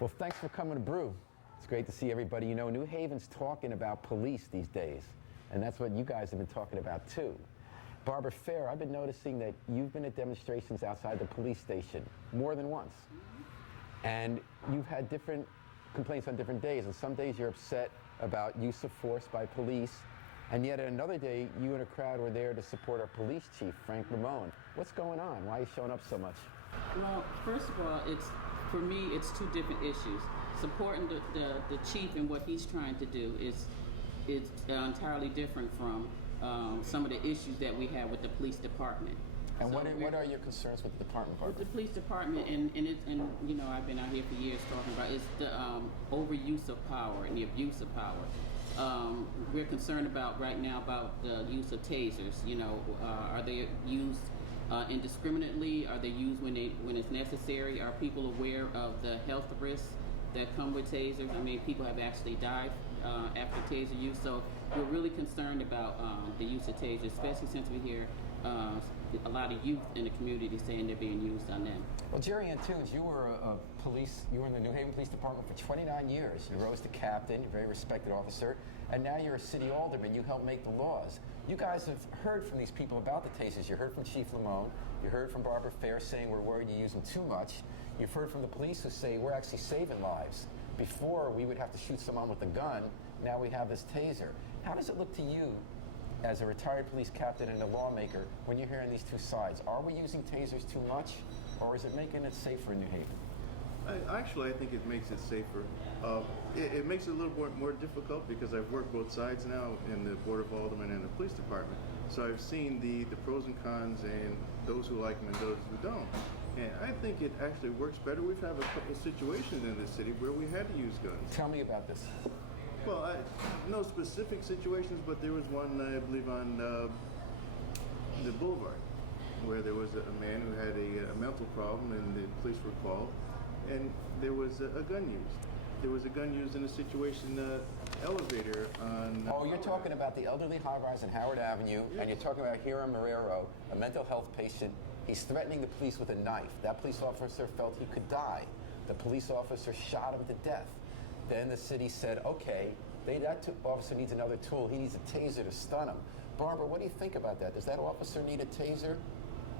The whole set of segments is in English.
Well, thanks for coming to Brew. It's great to see everybody. You know, New Haven's talking about police these days, and that's what you guys have been talking about too. Barbara Fair, I've been noticing that you've been at demonstrations outside the police station more than once. And you've had different complaints on different days, and some days you're upset about use of force by police, and yet another day you and a crowd were there to support our police chief, Frank Lamone. What's going on? Why are you showing up so much? Well, first of all, for me, it's two different issues. Supporting the chief and what he's trying to do is entirely different from some of the issues that we have with the police department. And what are your concerns with the department? With the police department, and you know, I've been out here for years talking about it's the overuse of power and the abuse of power. We're concerned about right now about the use of tasers. You know, are they used indiscriminately? Are they used when it's necessary? Are people aware of the health risks that come with tasers? I mean, people have actually died after taser use, so we're really concerned about the use of tasers, especially since we hear a lot of youth in the community saying they're being used on them. Well, Jerry Antunes, you were you were in the New Haven Police Department for 29 years. You rose to captain, you're a very respected officer, and now you're a city alderman. You helped make the laws. You guys have heard from these people about the tasers. You heard from Chief Lamone. You heard from Barbara Fair saying we're worried you use them too much. You've heard from the police who say we're actually saving lives. Before, we would have to shoot someone with a gun. Now we have this taser. How does it look to you as a retired police captain and a lawmaker when you're hearing these two sides? Are we using tasers too much, or is it making it safer in New Haven? Actually, I think it makes it safer. It makes it a little more difficult because I've worked both sides now in the Board of Aldermen and the police department. So I've seen the pros and cons and those who like them and those who don't. And I think it actually works better. We've had a couple situations in this city where we had to use guns. Tell me about this. Well, no specific situations, but there was one, I believe, on the boulevard where there was a man who had a mental problem and the police were called, and there was a gun used. There was a gun used in a situation, elevator on... Oh, you're talking about the elderly high-rise on Howard Avenue, yes. And you're talking about Hiram Marrero, a mental health patient. He's threatening the police with a knife. That police officer felt he could die. The police officer shot him to death. Then the city said, okay, that officer needs another tool. He needs a taser to stun him. Barbara, what do you think about that? Does that officer need a taser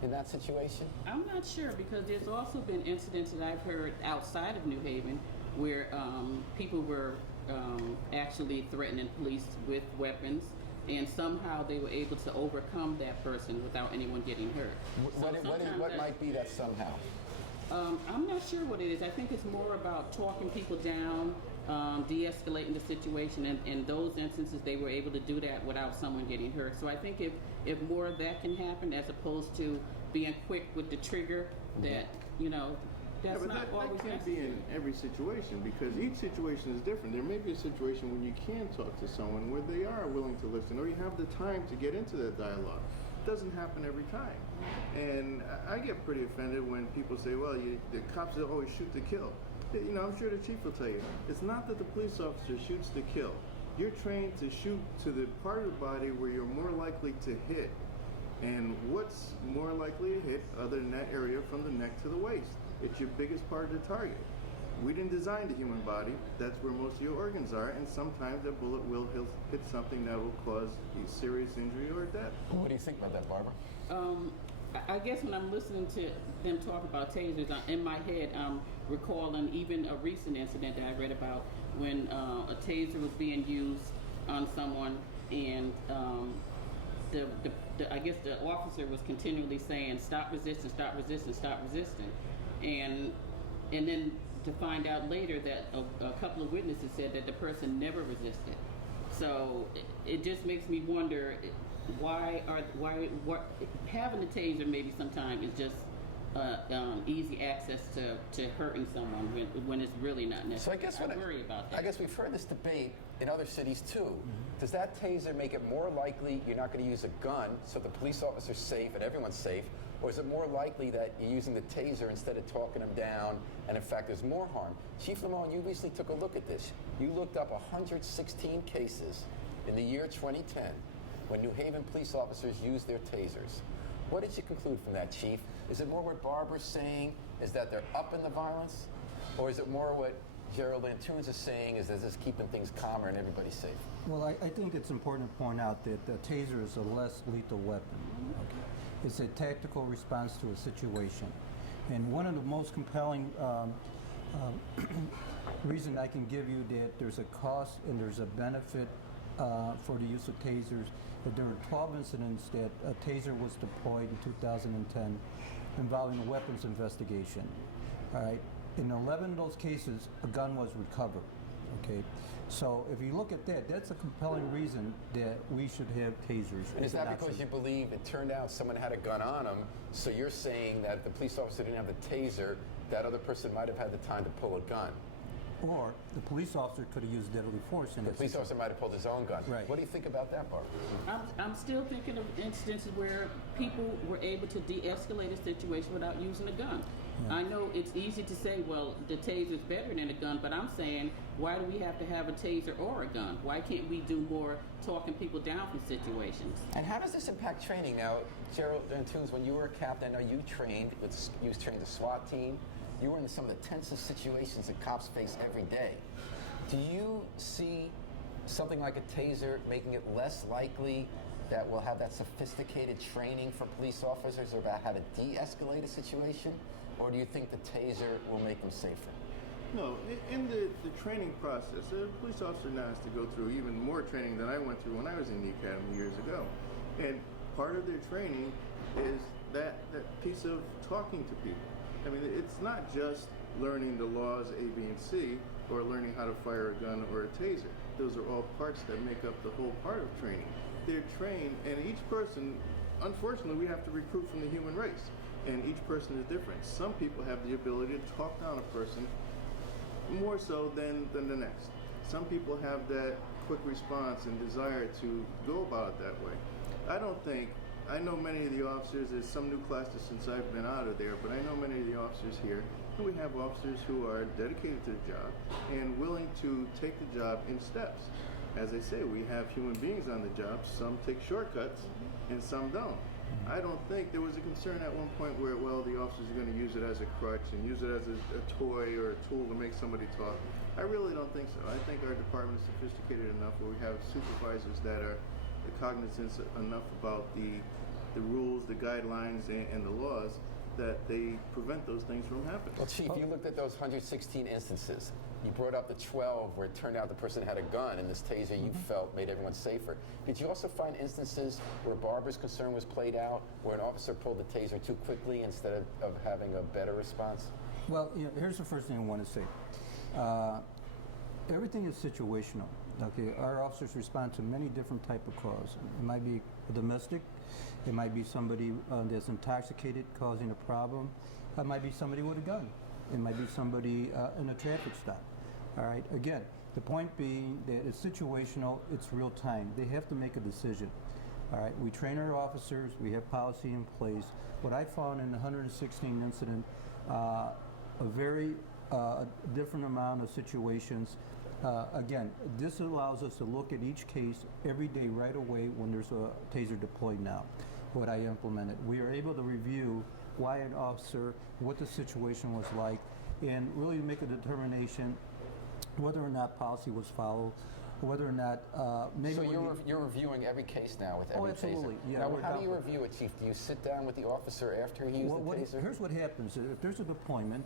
in that situation? I'm not sure, because there's also been incidents that I've heard outside of New Haven where people were actually threatening police with weapons, and somehow they were able to overcome that person without anyone getting hurt. What might be that somehow? I'm not sure what it is. I think it's more about talking people down, de-escalating the situation, and in those instances they were able to do that without someone getting hurt. So I think if more of that can happen, as opposed to being quick with the trigger, that, you know, that's not always necessary. That can't be in every situation, because each situation is different. There may be a situation when you can talk to someone where they are willing to listen, or you have the time to get into that dialogue. It doesn't happen every time. And I get pretty offended when people say, well, the cops always shoot to kill. You know, I'm sure the chief will tell you, it's not that the police officer shoots to kill. You're trained to shoot to the part of the body where you're more likely to hit. And what's more likely to hit other than that area from the neck to the waist? It's your biggest part of the target. We didn't design the human body. That's where most of your organs are, and sometimes a bullet will hit something that will cause a serious injury or death. What do you think about that, Barbara? I guess when I'm listening to them talk about tasers, in my head I'm recalling even a recent incident that I read about when a taser was being used on someone, and I guess the officer was continually saying, stop resisting, stop resisting, stop resisting. And then to find out later that a couple of witnesses said that the person never resisted. So it just makes me wonder why having the taser maybe sometimes is just easy access to hurting someone when it's really not necessary. So I worry about that. I guess we've heard this debate in other cities too. Mm-hmm. Does that taser make it more likely you're not going to use a gun so the police officer's safe and everyone's safe, or is it more likely that you're using the taser instead of talking them down, and in fact there's more harm? Chief Lamone, you recently took a look at this. You looked up 116 cases in the year 2010 when New Haven police officers used their tasers. What did you conclude from that, Chief? Is it more what Barbara's saying, is that they're up in the violence? Or is it more what Gerald Antunes is saying, is that this is keeping things calmer and everybody's safe? Well, I think it's important to point out that the taser is a less lethal weapon. Okay? It's a tactical response to a situation. And one of the most compelling reason I can give you that there's a cost and there's a benefit for the use of tasers, that there were 12 incidents that a taser was deployed in 2010 involving a weapons investigation. All right. In 11 of those cases, a gun was recovered. Okay. So if you look at that, that's a compelling reason that we should have tasers. And is as an that because option. you believe it turned out someone had a gun on him, so you're saying that if the police officer didn't have the taser, that other person might have had the time to pull a gun? Or the police officer could have used deadly force in The that police situation. officer might have pulled his own gun. Right. What do you think about that, Barbara? I'm still thinking of instances where people were able to de-escalate a situation without using a gun. Yeah. I know it's easy to say, well, the taser is better than a gun, but I'm saying, why do we have to have a taser or a gun? Why can't we do more talking people down from situations? And how does this impact training? Now, Gerald Antunes, when you were a captain, I know you trained the SWAT team. You were in some of the tensest situations that cops face every day. Do you see something like a taser making it less likely that we'll have that sophisticated training for police officers about how to de-escalate a situation? Or do you think the taser will make them safer? No, in the training process, a police officer now has to go through even more training than I went through when I was in the academy years ago. And part of their training is that piece of talking to people. I mean, it's not just learning the laws A, B, and C, or learning how to fire a gun or a taser. Those are all parts that make up the whole part of training. They're trained, and each person, unfortunately, we have to recruit from the human race. And each person is different. Some people have the ability to talk down a person more so than the next. Some people have that quick response and desire to go about it that way. I know many of the officers, there's some new classes since I've been out of there, but I know many of the officers here, and we have officers who are dedicated to the job and willing to take the job in steps. As I say, we have human beings on the job. Some take shortcuts and some don't. I don't think there was a concern at one point where, well, the officers are going to use it as a crutch and use it as a toy or a tool to make somebody talk. I really don't think so. I think our department is sophisticated enough where we have supervisors that are cognizant enough about the rules, the guidelines, and the laws that they prevent those things from happening. Well, Chief, you looked at those 116 instances. You brought up the 12 where it turned out the person had a gun, and this taser you felt made everyone safer. Did you also find instances where Barbara's concern was played out, where an officer pulled the taser too quickly instead of having a better response? Well, here's the first thing I want to say. Everything is situational. Okay, our officers respond to many different type of calls. It might be a domestic. It might be somebody that's intoxicated causing a problem. It might be somebody with a gun. It might be somebody in a traffic stop. All right. Again, the point being that it's situational. It's real time. They have to make a decision. All right. We train our officers. We have policy in place. What I found in the 116 incident, a very different amount of situations. Again, this allows us to look at each case every day right away when there's a taser deployed now, what I implemented. We are able to review why an officer, what the situation was like, and really make a determination whether or not policy was followed, whether or not maybe... So you're reviewing every case now with every absolutely. taser? Yeah, now, we're how do you down- review it, Chief? Do you sit down with the officer after he used the taser? Here's what happens. If there's a deployment,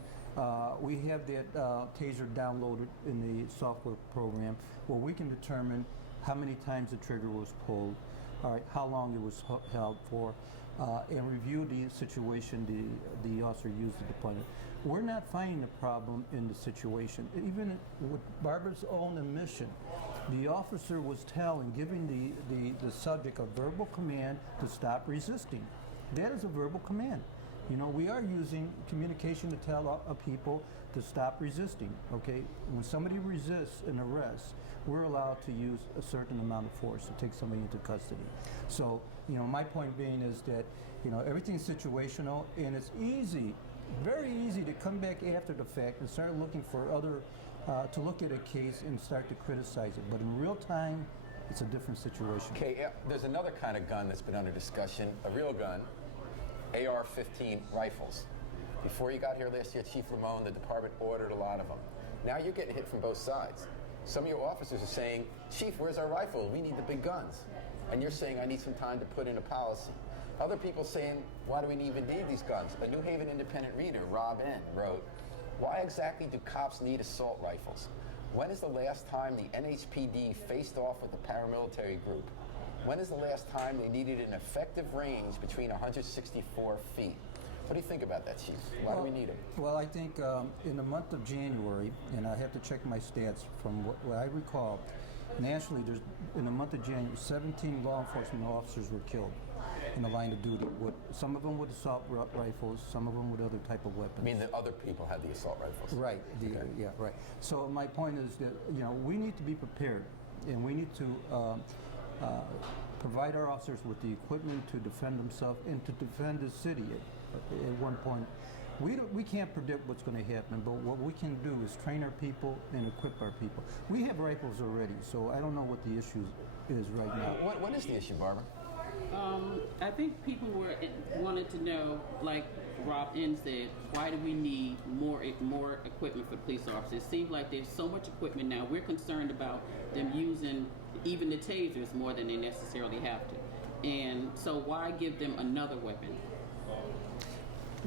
we have that taser downloaded in the software program where we can determine how many times the trigger was pulled, all right, how long it was held for, and review the situation the officer used the deployment. We're not finding the problem in the situation. Even with Barbara's own admission, the officer was giving the subject a verbal command to stop resisting. That is a verbal command. You know, we are using communication to tell people to stop resisting, okay? When somebody resists an arrest, we're allowed to use a certain amount of force to take somebody into custody. So, you know, my point being is that, you know, everything's situational, and it's easy, very easy to come back after the fact and start looking for other, to look at a case and start to criticize it. But in real time, it's a different situation. Okay, there's another kind of gun that's been under discussion, a real gun, AR-15 rifles. Before you got here last year, Chief Lamone, the department ordered a lot of them. Now you're getting hit from both sides. Some of your officers are saying, Chief, where's our rifle? We need the big guns. And you're saying, I need some time to put in a policy. Other people saying, why do we even need these guns? A New Haven Independent reader, Rob N., wrote, why exactly do cops need assault rifles? When is the last time the NHPD faced off with a paramilitary group? When is the last time they needed an effective range between 164 feet? What do you think about that, Chief? Why do we need them? Well, I think in the month of January, and I have to check my stats from what I recall, nationally, there's in the month of January, 17 law enforcement officers were killed in the line of duty. Some of them with assault rifles, some of them with other type of weapons. I mean, the other people had the assault rifles. Right. Okay. Yeah. Right. So my point is that we need to be prepared, and we need to provide our officers with the equipment to defend themselves and to defend the city. At one point, we can't predict what's going to happen, but what we can do is train our people and equip our people. We have rifles already, so I don't know what the issue is right now. What is the issue, Barbara? I think people wanted to know, like Rob N. said, why do we need more equipment for police officers? It seems like there's so much equipment now. We're concerned about them using even the tasers more than they necessarily have to. And so why give them another weapon?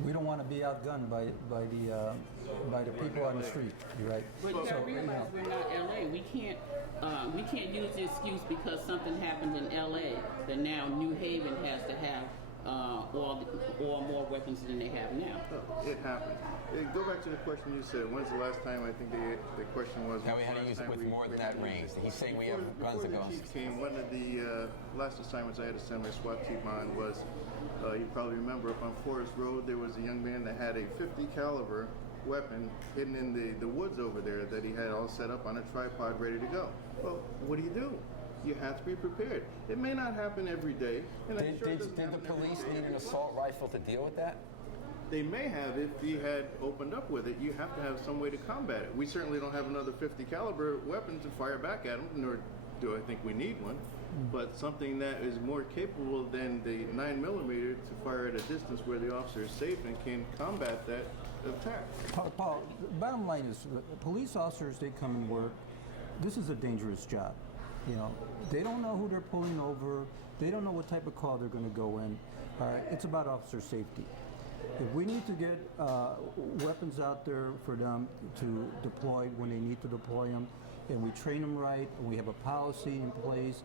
We don't want to be outgunned by the people on the street. You're right. But you gotta realize we're not LA. We can't use the excuse because something happened in LA that now New Haven has to have all more weapons than they have now. It happens. Go back to the question you said. When's the last time? I think the question was. Now we had to use it with more than that range. He's saying we have guns that go. Before the chief came, one of the last assignments I had to send my SWAT team on was, you probably remember, up on Forest Road, there was a young man that had a 50 caliber weapon hidden in the woods over there that he had all set up on a tripod ready to go. Well, what do? You have to be prepared. It may not happen every day. And I'm sure it doesn't Did the happen every police day. need an assault rifle to deal with that? They may have if he had opened up with it. You have to have some way to combat it. We certainly don't have another 50 caliber weapon to fire back at him, nor do I think we need one. But something that is more capable than the 9mm to fire at a distance where the officer is safe and can combat that attack. Paul, the bottom line is, police officers, they come and work. This is a dangerous job. They don't know who they're pulling over. They don't know what type of call they're going to go in. It's about officer safety. If we need to get weapons out there for them to deploy when they need to deploy them, and we train them right, and we have a policy in place,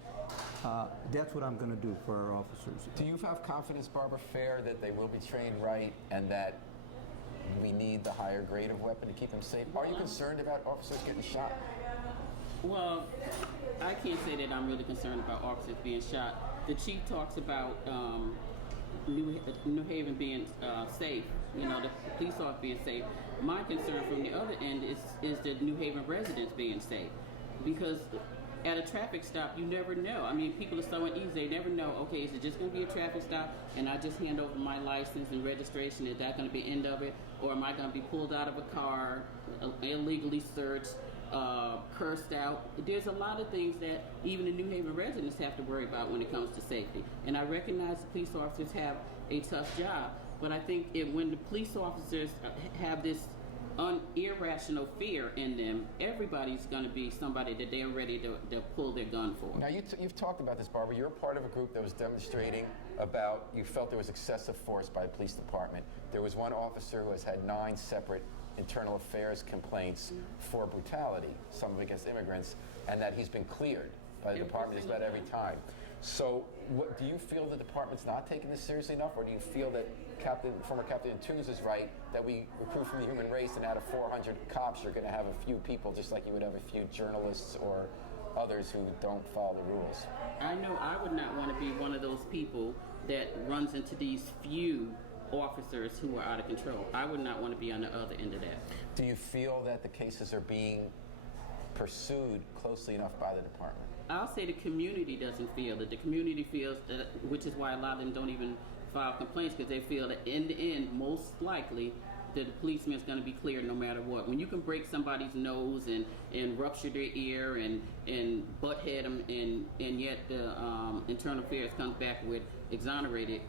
that's what I'm going to do for our officers. Do you have confidence, Barbara Fair, that they will be trained right and that we need the higher grade of weapon to keep them safe? Are you concerned about officers getting shot? Well, I can't say that I'm really concerned about officers being shot. The chief talks about New Haven being safe, the police officers being safe. My concern from the other end is the New Haven residents being safe. Because at a traffic stop, you never know. I mean, people are so uneasy, they never know, okay, is it just going to be a traffic stop and I just hand over my license and registration? Is that going to be the end of it? Or am I going to be pulled out of a car, illegally searched, cursed out? There's a lot of things that even the New Haven residents have to worry about when it comes to safety. And I recognize the police officers have a tough job, but I think when the police officers have this irrational fear in them, everybody's going to be somebody that they're ready to pull their gun for. Now, you've talked about this, Barbara. You're a part of a group that was demonstrating about, you felt there was excessive force by the police department. There was one officer who has had 9 separate internal affairs complaints for brutality, some of it against immigrants, and that he's been cleared by the department just about every time. So do you feel the department's not taking this seriously enough, or do you feel that former Captain Antunes is right, that we recruit from the human race and out of 400 cops you're going to have a few people just like you would have a few journalists or others who don't follow the rules? I know I would not want to be one of those people that runs into these few officers who are out of control. I would not want to be on the other end of that. Do you feel that the cases are being pursued closely enough by the department? I'll say the community doesn't feel that. The community feels that, which is why a lot of them don't even file complaints, because they feel that in the end, most likely, that the policeman is going to be cleared no matter what. When you can break somebody's nose and rupture their ear and butt head them, and yet the internal affairs comes back with exonerated,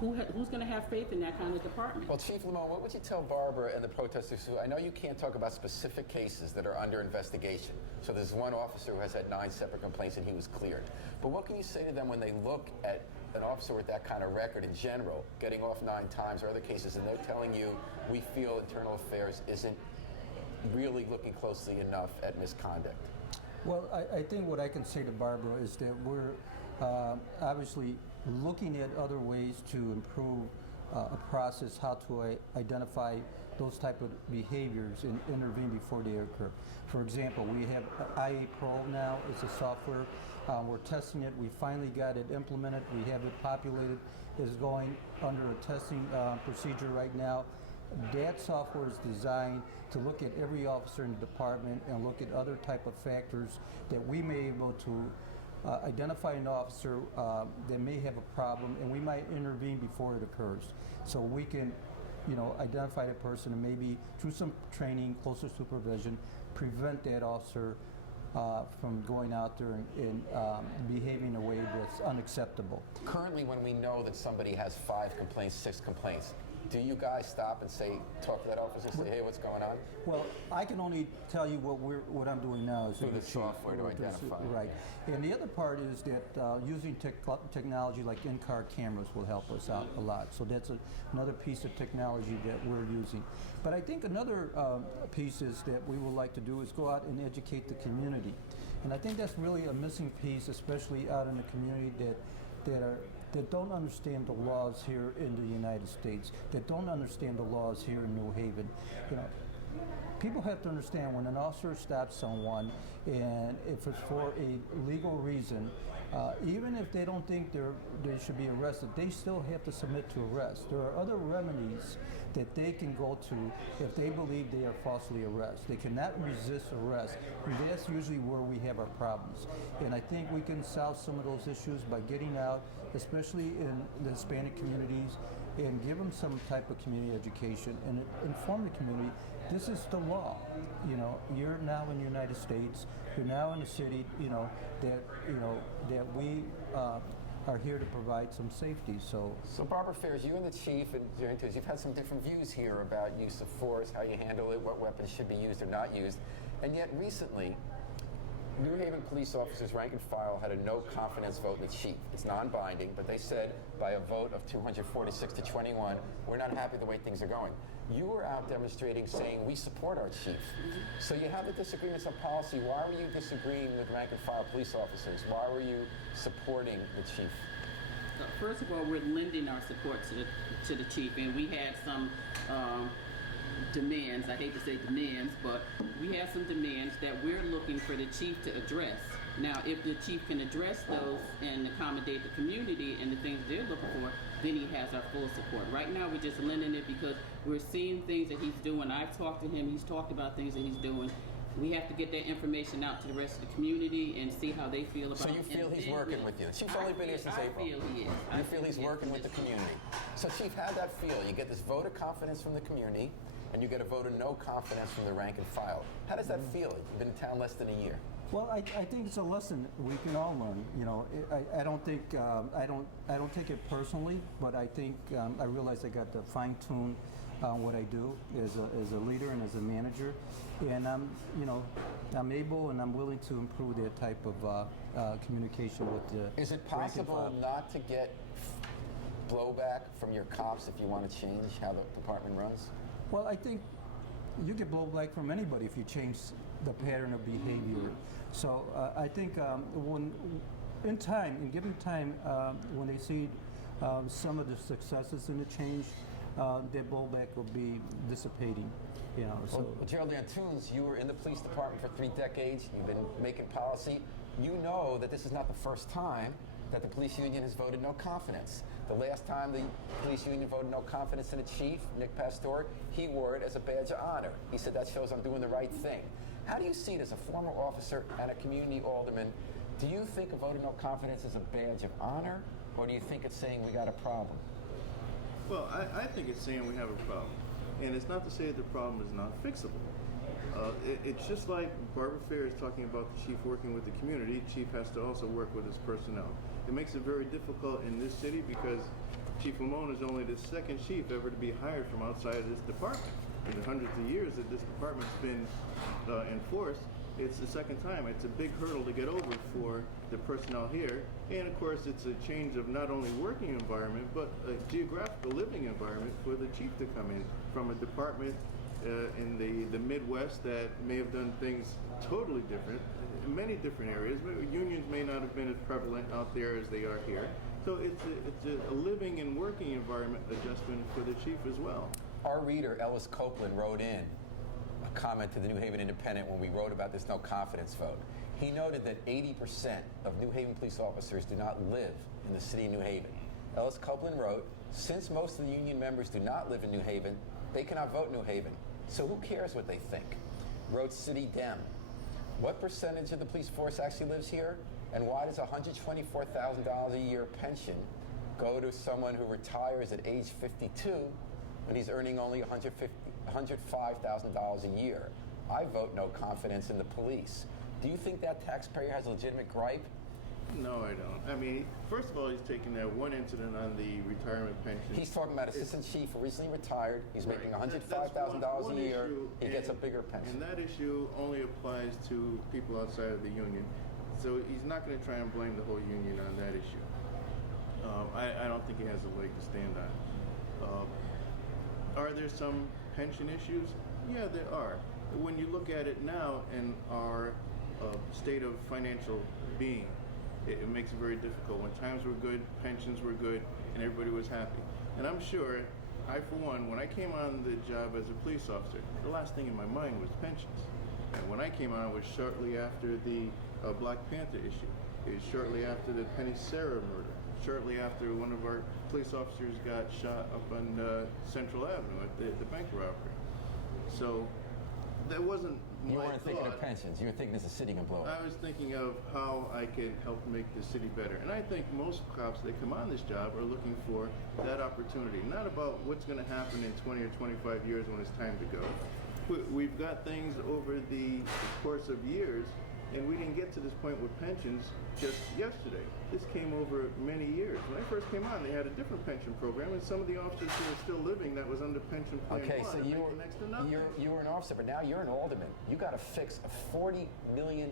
who's going to have faith in that kind of department? Well, Chief Lamone, what would you tell Barbara and the protesters who, I know you can't talk about specific cases that are under investigation. So there's one officer who has had 9 separate complaints and he was cleared. But what can you say to them when they look at an officer with that kind of record in general, getting off 9 times or other cases, and they're telling you, we feel internal affairs isn't really looking closely enough at misconduct? Well, I think what I can say to Barbara is that we're obviously looking at other ways to improve a process, how to identify those type of behaviors and intervene before they occur. For example, we have IA Pro now. It's a software. We're testing it. We finally got it implemented. We have it populated. It's going under a testing procedure right now. That software is designed to look at every officer in the department and look at other type of factors that we may be able to identify an officer that may have a problem, and we might intervene before it occurs. So we can, identify the person and maybe through some training, closer supervision, prevent that officer from going out there and behaving in a way that's unacceptable. Currently, when we know that somebody has 5 complaints, 6 complaints, do you guys stop and talk to that officer, say, hey, what's going on? Well, I can only tell you what I'm doing now is Through the software to identify. Right. And the other part is that using technology like in-car cameras will help us out a lot. So that's another piece of technology that we're using. But I think another piece is that we would like to do is go out and educate the community. And I think that's really a missing piece, especially out in the community that don't understand the laws here in the United States, that don't understand the laws here in New Haven. People have to understand when an officer stops someone, and if it's for a legal reason, even if they don't think they should be arrested, they still have to submit to arrest. There are other remedies that they can go to if they believe they are falsely arrested. They cannot resist arrest, and that's usually where we have our problems. And I think we can solve some of those issues by getting out, especially in the Hispanic communities, and give them some type of community education and inform the community, this is the law. You're now in the United States, you're now in a city, that we are here to provide some safety. So Barbara Ferris, you and the chief and you've had some different views here about use of force, how you handle it, what weapons should be used or not used, and yet recently, New Haven police officers rank and file had a no confidence vote in the chief. It's non-binding, but they said by a vote of 246 to 21, we're not happy the way things are going. You were out demonstrating saying we support our chief. So you have the disagreements on policy. Why were you disagreeing with rank and file police officers? Why were you supporting the chief? First of all, we're lending our support to the chief, and we had some demands. I hate to say demands, but we have some demands that we're looking for the chief to address. Now, if the chief can address those and accommodate the community and the things they're looking for, then he has our full support. Right now, we're just lending it because we're seeing things that he's doing. I've talked to him. He's talked about things that he's doing. We have to get that information out to the rest of the community and see how they feel about it. So you feel he's working with you? The chief's only been here since April. I feel he is. You feel he's working with the community. So Chief, how'd that feel? You get this vote of confidence from the community, and you get a vote of no confidence from the rank and file. How does that feel? You've been in town less than a year. Well, I think it's a lesson we can all learn. I don't think I don't take it personally, but I think I realize I got to fine tune what I do as a leader and as a manager, and I'm able and I'm willing to improve that type of communication with the. Is it possible not to get blowback from your cops if you want to change how the department runs? Well, I think you get blowback from anybody if you change the pattern of behavior. So I think in given time, when they see some of the successes in the change, that blowback will be dissipating. Well, Geraldine Antunes, you were in the police department for 3 decades. You've been making policy. You know that this is not the first time that the police union has voted no confidence. The last time the police union voted no confidence in the chief, Nick Pastore, he wore it as a badge of honor. He said, that shows I'm doing the right thing. How do you see it as a former officer and a community alderman? Do you think a vote of no confidence is a badge of honor, or do you think it's saying we got a problem? Well, I think it's saying we have a problem. And it's not to say that the problem is not fixable. It's just like Barbara Fair is talking about the chief working with the community. Chief has to also work with his personnel. It makes it very difficult in this city because Chief Lamone is only the second chief ever to be hired from outside of this department. In the hundreds of years that this department's been in force, it's the second time. It's a big hurdle to get over for the personnel here. And of course, it's a change of not only working environment, but a geographical living environment for the chief to come in from a department in the Midwest that may have done things totally different in many different areas. Unions may not have been as prevalent out there as they are here. So it's a living and working environment adjustment for the chief as well. Our reader, Ellis Copeland, wrote in a comment to the New Haven Independent when we wrote about this no confidence vote. He noted that 80% of New Haven police officers do not live in the city of New Haven. Ellis Copeland wrote, since most of the union members do not live in New Haven, they cannot vote New Haven. So who cares what they think? Wrote City Dem. What percentage of the police force actually lives here? And why does $124,000 a year pension go to someone who retires at age 52 when he's earning only $105,000 a year? I vote no confidence in the police. Do you think that taxpayer has a legitimate gripe? No, I don't. I mean, first of all, he's taking that one incident on the retirement pension. He's talking about assistant chief who recently retired. He's making $105,000 a year. He gets a bigger pension. And that issue only applies to people outside of the union. So he's not going to try and blame the whole union on that issue. I don't think he has a leg to stand on. Are there some pension issues? Yeah, there are. When you look at it now in our state of financial being, it makes it very difficult. When times were good, pensions were good, and everybody was happy. And I'm sure, I for one, when I came on the job as a police officer, the last thing in my mind was pensions. And when I came on, it was shortly after the Black Panther issue. It was shortly after the Penny Sarah murder. Shortly after one of our police officers got shot up on Central Avenue at the bank robbery. So that wasn't You my weren't thinking of thought. pensions. You were thinking this is a city can blow up. I was thinking of how I could help make the city better. And I think most cops that come on this job are looking for that opportunity. Not about what's going to happen in 20 or 25 years when it's time to go. We've got things over the course of years, and we didn't get to this point with pensions just yesterday. This came over many years. When I first came on, they had a different pension program, and some of the officers who are still living that was under pension plan Okay, one so are making next to nothing. you were an officer, but now you're an alderman. You got to fix a $40 million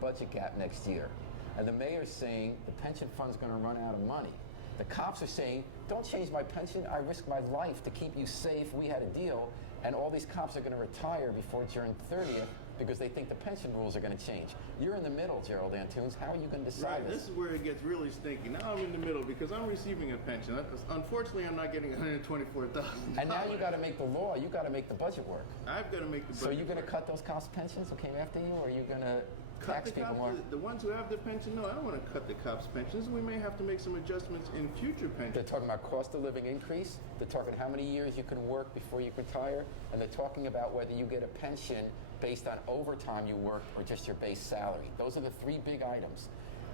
budget gap next year. And the mayor's saying the pension fund's going to run out of money. The cops are saying, don't change my pension. I risk my life to keep you safe. We had a deal. And all these cops are going to retire before June 30th because they think the pension rules are going to change. You're in the middle, Gerald Antunes. How are you going to decide Right, this is where it gets really stinky. Now I'm in the middle because I'm receiving a pension. Unfortunately, I'm not getting $124,000. And now you got to make the law. You got to make the budget work. I've got to make the budget. So you're going to work. cut those cops' pensions who came after you, or are you going to Cut tax the people cops, more? the ones who have the pension? No, I don't want to cut the cops' pensions. We may have to make some adjustments in future They're pensions. talking about cost of living increase. They're talking how many years you can work before you retire. And they're talking about whether you get a pension based on overtime you worked or just your base salary. Those are the three big items.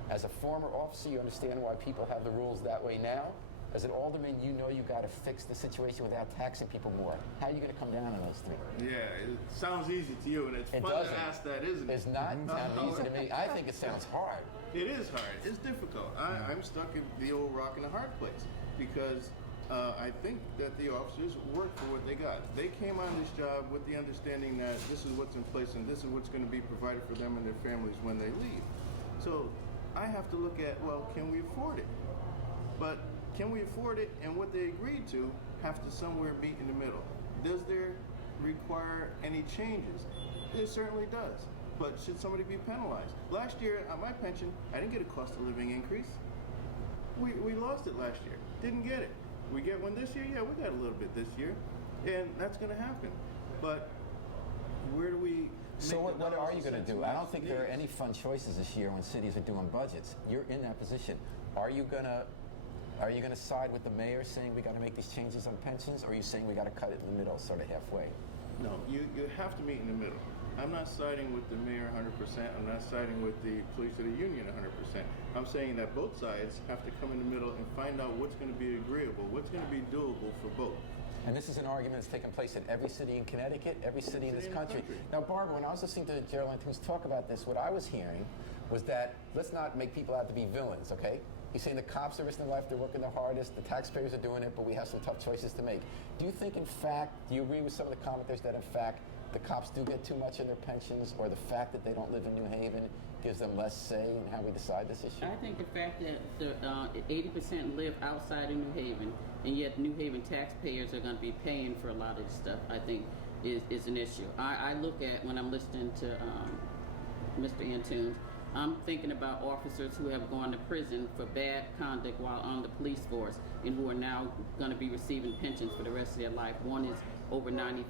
As a former officer, you understand why people have the rules that way now. As an alderman, you know you got to fix the situation without taxing people more. How are you going to come down on those three? Yeah, it sounds easy to you, and it's It fun doesn't. to ask that, isn't it? It's not sound easy to me. I think it sounds hard. It is hard. It's difficult. I'm stuck in the old rock and a hard place because I think that the officers work for what they got. They came on this job with the understanding that this is what's in place and this is what's going to be provided for them and their families when they leave. So I have to look at, well, can we afford it? But can we afford it, and what they agreed to have to somewhere meet in the middle? Does there require any changes? It certainly does. But should somebody be penalized? Last year on my pension, I didn't get a cost of living increase. We lost it last year. Didn't get it. We get one this year? Yeah, we got a little bit this year. And that's going to happen. But where do we... So make the what are dollars you and going to cents do? I match don't think the there are needs? any fun choices this year when cities are doing budgets. You're in that position. Are you going to side with the mayor saying we got to make these changes on pensions, or are you saying we got to cut it in the middle, sort of halfway? No, you have to meet in the middle. I'm not siding with the mayor 100%. I'm not siding with the police or the union 100%. I'm saying that both sides have to come in the middle and find out what's going to be agreeable, what's going to be doable for both. And this is an argument that's taken place in every city in Connecticut, every city in this City in the country. country. Now, Barbara, when I was listening to Gerald Antunes talk about this, what I was hearing was that let's not make people out to be villains, okay? You're saying the cops are risking their life, they're working the hardest, the taxpayers are doing it, but we have some tough choices to make. Do you think, in fact, do you agree with some of the commenters that, in fact, the cops do get too much in their pensions, or the fact that they don't live in New Haven gives them less say in how we decide this issue? I think the fact that the 80% live outside of New Haven, and yet New Haven taxpayers are going to be paying for a lot of this stuff, I think is an issue. I look at, when I'm listening to Mr. Antunes, I'm thinking about officers who have gone to prison for bad conduct while on the police force and who are now going to be receiving pensions for the rest of their life. One is over $90,000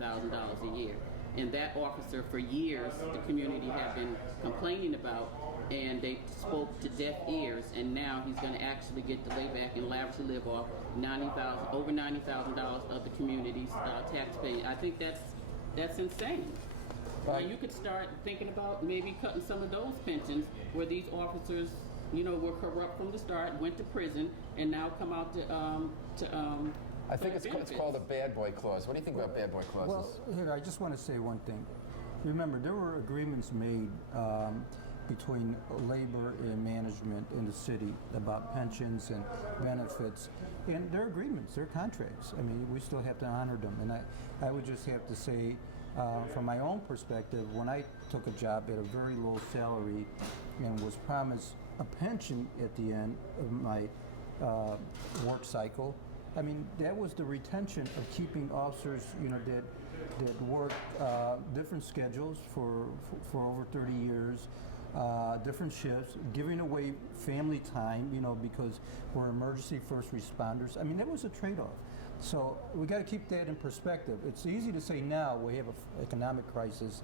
a year. And that officer, for years, the community have been complaining about, and they spoke to deaf ears, and now he's going to actually get to lay back and lavishly live off over $90,000 of the community's taxpaying. I think that's insane. Well, you could start thinking about maybe cutting some of those pensions where these officers, were corrupt from the start, went to prison, and now come out to I think it's called a bad boy clause. What do you think about bad boy clauses? Well, here, I just want to say one thing. Remember, there were agreements made between labor and management in the city about pensions and benefits. And they're agreements, they're contracts. I mean, we still have to honor them. And I would just have to say, from my own perspective, when I took a job at a very low salary and was promised a pension at the end of my work cycle, I mean, that was the retention of keeping officers, that work different schedules for over 30 years, different shifts, giving away family time, because we're emergency first responders. I mean, that was a trade-off. So we got to keep that in perspective. It's easy to say now we have an economic crisis,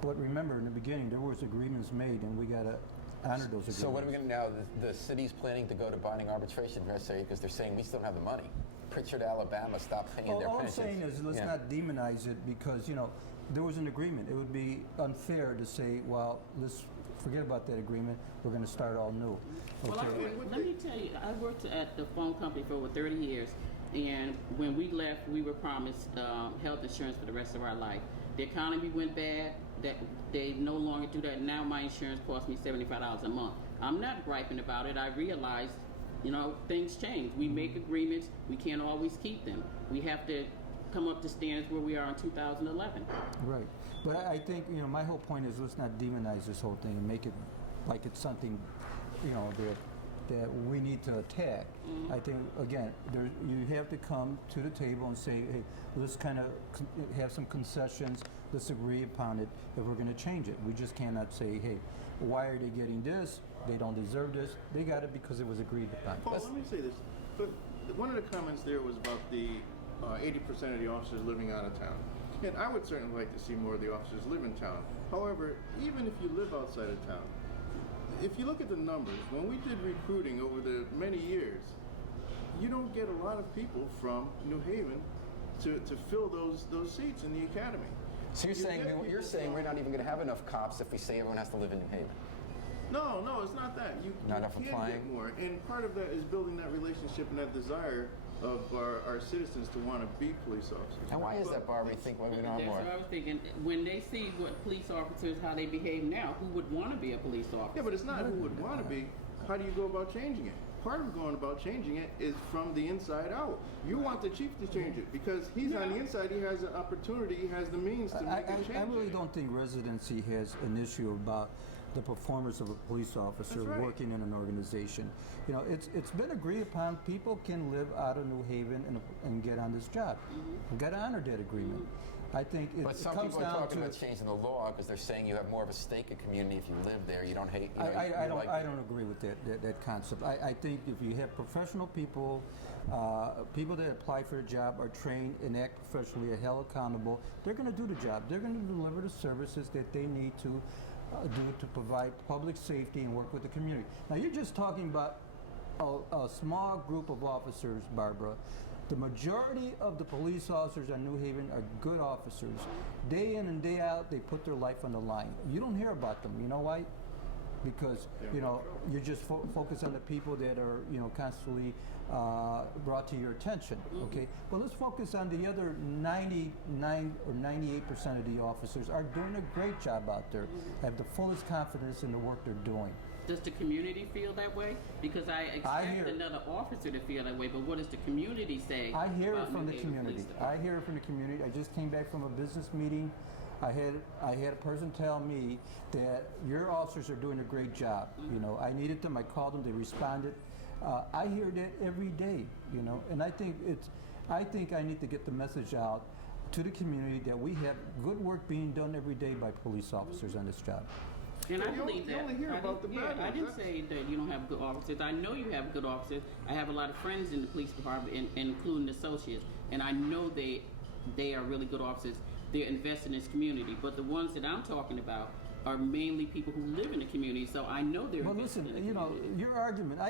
but remember, in the beginning, there was agreements made, and we got to honor those agreements. So what are we going to now? The city's planning to go to binding arbitration because they're saying we still don't have the money. Pritchard, Alabama, stopped paying their pensions. All I'm saying is let's not demonize it because, there was an agreement. It would be unfair to say, well, let's forget about that agreement. We're going to start all new. Well, let me tell you, I worked at the phone company for over 30 years, and when we left, we were promised health insurance for the rest of our life. The economy went bad. That they no longer do that. Now my insurance costs me $75 a month. I'm not griping about it. I realize, things change. We make agreements. We can't always keep them. We have to come up to standards where we are in 2011. Right. But I think, my whole point is let's not demonize this whole thing and make it like it's something, that we need to attack. I think, again, you have to come to the table and say, hey, let's kind of have some concessions, let's agree upon it if we're going to change it. We just cannot say, hey, why are they getting this? They don't deserve this. They got it because it was agreed upon. Paul, let me say this. But one of the comments there was about the 80% of the officers living out of town. And I would certainly like to see more of the officers live in town. However, even if you live outside of town, if you look at the numbers, when we did recruiting over the many years, you don't get a lot of people from New Haven to fill those seats in the academy. So you're saying we're not even going to have enough cops if we say everyone has to live in New Haven? No, it's not that. You can get more. And part of that is building that relationship and that desire of our citizens to want to be police officers. And why is that, Barbara? You think women are That's more? what I was thinking. When they see what police officers, how they behave now, who would want to be a police officer? Yeah, but it's not who would want to be. How do you go about changing it? Part of going about changing it is from the inside out. You want the chief to change it because he's on the inside. He has an opportunity. He has the means to make a change. I really don't think residency has an issue about the performance of a police officer working in an organization. It's been agreed upon people can live out of New Haven and get on this job. We've got to honor that agreement. I think it But some comes people are down talking to about changing the law because they're saying you have more of a stake in community if you live there. You don't hate. I don't agree with that concept. I think if you have professional people, people that apply for a job are trained and act professionally, are held accountable, they're going to do the job. They're going to deliver the services that they need to do to provide public safety and work with the community. Now you're just talking about a small group of officers, Barbara. The majority of the police officers in New Haven are good officers. Day in and day out, they put their life on the line. You don't hear about them. You know why? Because you just focus on the people that are constantly brought to your attention. Okay, well let's focus on the other 99 or 98% of the officers are doing a great job out there. I have the fullest confidence in the work they're doing. Does the community feel that way? Because I hear- expect another officer to feel that way, but what does the community say? I hear it about from New the Haven Police community. Department? I hear it from the community. I just came back from a business meeting. I had a person tell me that your officers are doing a great job. You know, I needed them. I called them. They responded. I hear that every day. You know, and I think I need to get the message out to the community that we have good work being done every day by police officers on this job. And I You believe that. only hear I about didn't- the bad I ones. didn't That's- say that you don't have good officers. I know you have good officers. I have a lot of friends in the police department, including associates, and I know they are really good officers. They're invested in this community. But the ones that I'm talking about are mainly people who live in the community. So I know they're Well, invested listen, in the you know, community. your argument,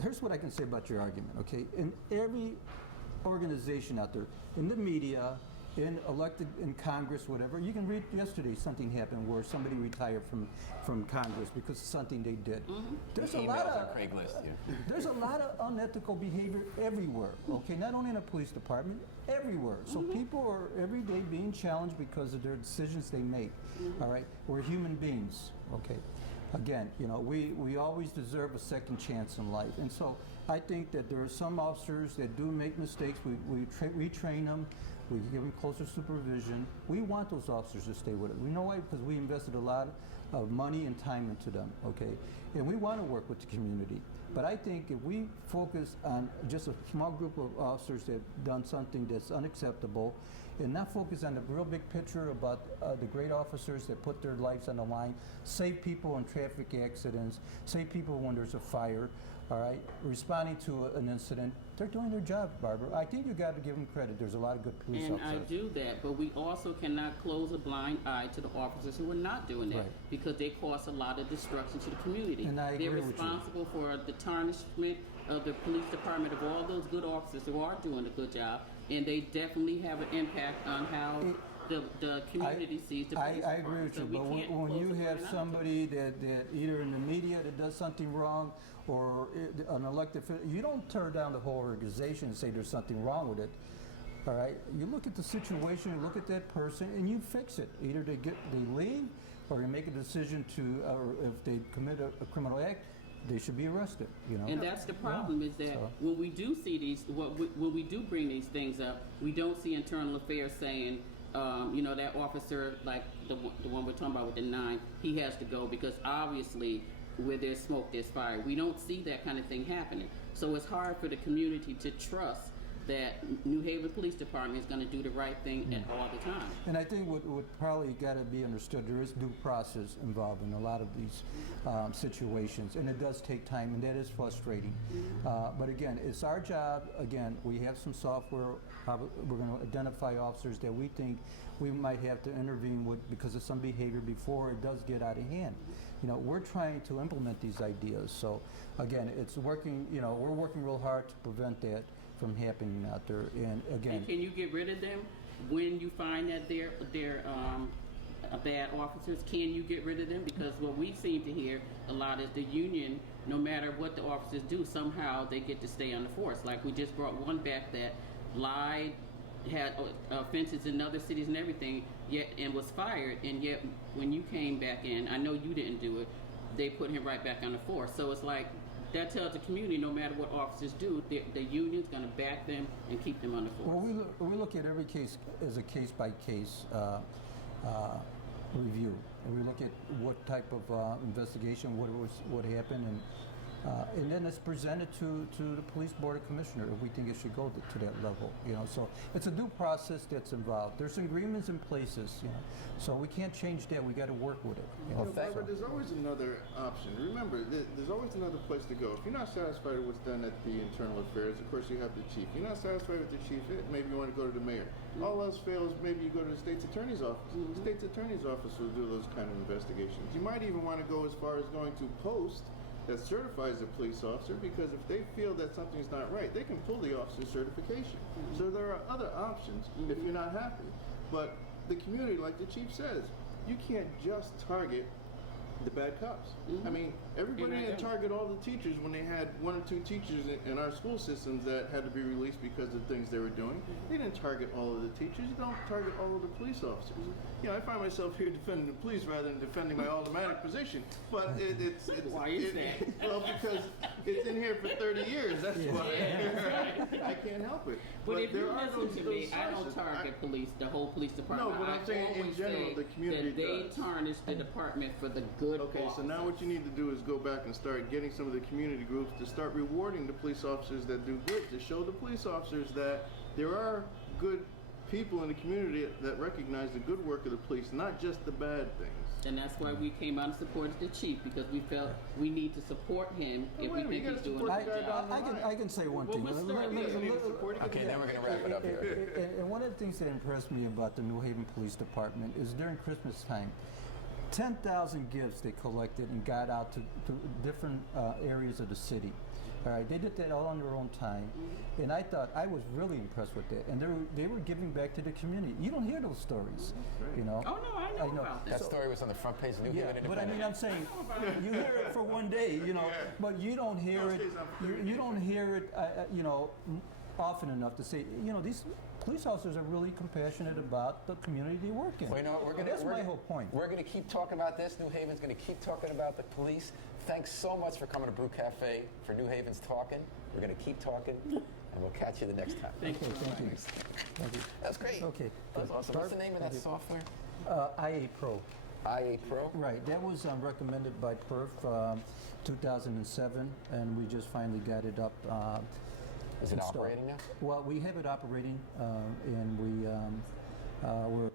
here's what I can say about your argument, okay? In every organization out there, in the media, in elected, in Congress, whatever, you can read yesterday something happened where somebody retired from Congress because of something they did. There's a Emails lot on of Craigslist. Yeah. there's a lot of unethical behavior everywhere, okay? Not only in a police department, everywhere. So people are every day being challenged because of their decisions they make, all right? We're human beings, okay? Again, you know, we always deserve a second chance in life. And so I think that there are some officers that do make mistakes. We train them. We give them closer supervision. We want those officers to stay with us. We know why, because we invested a lot of money and time into them, okay? And we want to work with the community. But I think if we focus on just a small group of officers that have done something that's unacceptable and not focus on the real big picture about the great officers that put their lives on the line, save people in traffic accidents, save people when there's a fire, all right, responding to an incident, they're doing their job, Barbara. I think you got to give them credit. There's a lot of good police And officers. I do that, but we also cannot close a blind eye to the officers who are not doing that, Right. because they cause a lot of destruction to the community. And I They're agree with you. responsible for the tarnishment of the police department of all those good officers who are doing a good job, and they definitely have an impact on how the community sees the police I agree department. with So you, we but can't when close you a have blind eye to it. somebody that either in the media that does something wrong or an elected official, you don't tear down the whole organization and say there's something wrong with it. All right, you look at the situation, you look at that person, and you fix it. Either they leave, or you make a decision to, or if they commit a criminal act, they should be arrested. You know. And that's the problem, is that So- when we do see these, when we do bring these things up, we don't see internal affairs saying, you know, that officer, like the one we're talking about with the 9, he has to go because obviously where there's smoke, there's fire. We don't see that kind of thing happening. So it's hard for the community to trust that New Haven Police Department is going to do the right thing at all the time. And I think what probably got to be understood, there is due process involved in a lot of these situations, and it does take time, and that is frustrating. But again, it's our job. Again, we have some software. We're going to identify officers that we think we might have to intervene with because of some behavior before it does get out of hand. You know, we're trying to implement these ideas. So again, it's working. You know, we're working real hard to prevent that from happening out there. And again, And can you get rid of them when you find that they're bad officers? Can you get rid of them? Because what we seem to hear a lot is the union, no matter what the officers do, somehow they get to stay on the force. Like we just brought one back that lied, had offenses in other cities and everything, yet and was fired. And yet when you came back in, I know you didn't do it, they put him right back on the force. So it's like, that tells the community no matter what officers do, the union's going to back them and keep them on the force. well, we look at every case as a case-by-case review, and we look at what type of investigation, what happened, and then it's presented to the police board of commissioner if we think it should go to that level. You know, so it's a due process that's involved. There's agreements in places, you know, so we can't change that. We got to work with it. You know, Barbara, there's always another option. Remember, there's always another place to go. If you're not satisfied with what's done at the internal affairs, of course you have the chief. If you're not satisfied with the chief, maybe you want to go to the mayor. All else fails, maybe you go to the state's attorney's office. The state's attorney's office will do those kind of investigations. You might even want to go as far as going to post that certifies a police officer, because if they feel that something's not right, they can pull the officer's certification. So there are other options if you're not happy. But the community, like the chief says, you can't just target the bad cops. I mean, everybody Here I didn't go. target all the teachers when they had 1 or 2 teachers in our school systems that had to be released because of things they were doing. They didn't target all of the teachers. You don't target all of the police officers. You know, I find myself here defending the police rather than defending my automatic position. But it's Why is that? Well, because it's in here for 30 years. That's why. I can't help it. But if there you are listen to me, I don't sources. target police, the whole police department. but I'm I saying in always general, say the community that they does. tarnish the department for the good. Okay, so now what you need to do is go back and start getting some of the community groups to start rewarding the police officers that do good, to show the police officers that there are good people in the community that recognize the good work of the police, not just the bad things. And that's why we came out and supported the chief, because we felt we need to support him if wait we a minute, think you he's gotta doing support a the good guy job. down the I can say one Well, thing. we'll start Yeah, you need to support it. Okay, then we're going to wrap it up here. And one of the things that impressed me about the New Haven Police Department is during Christmas time, 10,000 gifts they collected and got out to different areas of the city. All right, they did that all on their own time, and I thought I was really impressed with that. And they were giving back to the community. You don't hear those stories, you know. Oh no, I know about That that. story was on the front page of New Yeah, Haven but I Independent. mean, I'm saying you hear it for one day, you know, but you don't hear it. You don't hear it, you know, often enough to say, you know, these police officers are really compassionate about the community they work in. Well, you know what, And that's my whole point. We're going to keep talking about this. New Haven's going to keep talking about the police. Thanks so much for coming to Brew Cafe for New Haven's Talking. We're going to keep talking, and we'll catch you the next time. Thank you. Okay, thank you. Thank you. That was great. Okay, That was awesome. What's the name of that Thank you. software? IA Pro. IA Pro? Right, that was recommended by PERF 2007, and we just finally got it up. Is it installed. operating now? Well, we have it operating, and we're